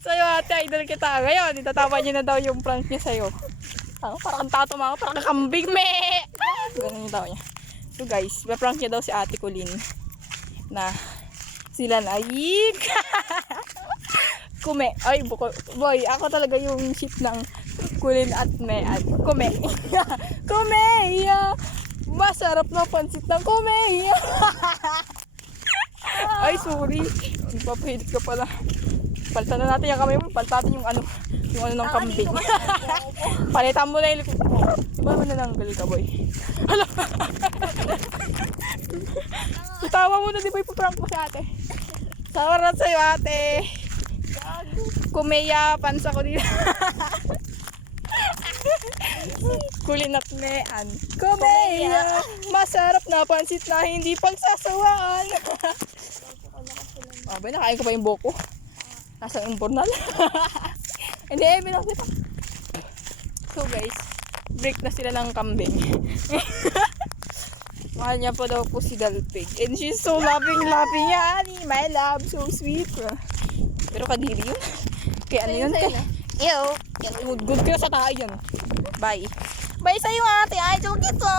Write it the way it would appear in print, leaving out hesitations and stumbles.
Sa'yo ate, idol kita. Ngayon, itatawa niyo na daw yung prank niya sa'yo. Parang tato mga, parang kambing, me! Ganun yung tawa niya. So guys, prank niya daw si ate Colleen na sila na kume. Ay, boy, ako talaga yung ship ng Colleen at me. At kume. Kume! Masarap na pansit ng kume! Ay, sorry. Papahilit ka pala. Palitan na natin yung kamay mo. Palitan natin yung ano ng kambing. Palitan mo na yung likod mo. Ba mo na nanggal ka, boy? Hala! Itawa mo na, di ba ipaprank mo sa ate? Tawa na sa'yo, ate. Kumeya, pansa ko dito. Colleen at Mean. Kumeya! Masarap na pansit na hindi pagsasawaan. Oh, ba, nakain ko pa yung boko. Nasang imbornal. Hindi, bilang kita. So guys, break na sila ng kambing. Mahal niya po daw po si Dalpig. And she's so loving yan. My love, so sweet. Pero kadiri yun. Kaya ano yun? Ew. Good ka sa tayo yun. Bye. Bye sa'yo ate. Idol kita.